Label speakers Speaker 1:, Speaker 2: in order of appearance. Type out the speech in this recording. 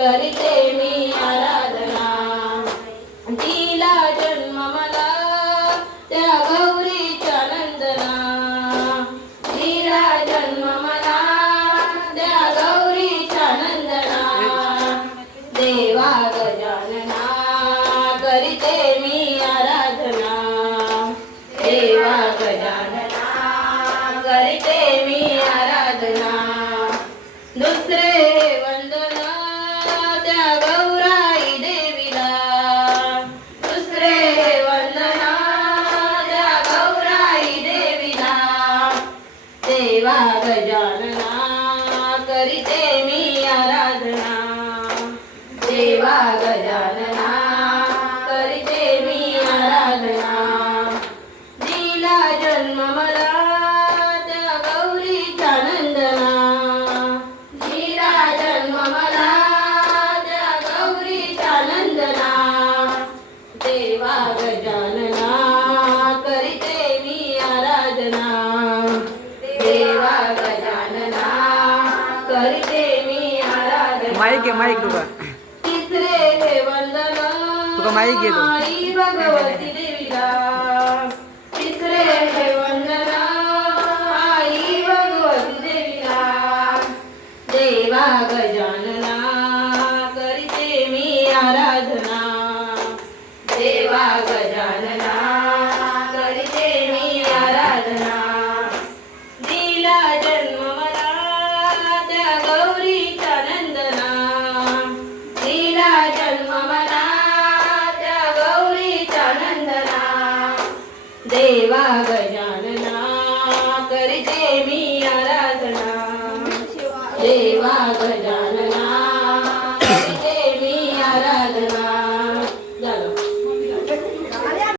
Speaker 1: ಕರಿತೆ करते मी आराधना देवा गजानन माइक है
Speaker 2: माइक तुका तुका
Speaker 1: माइक है तो દેવા ગઈ.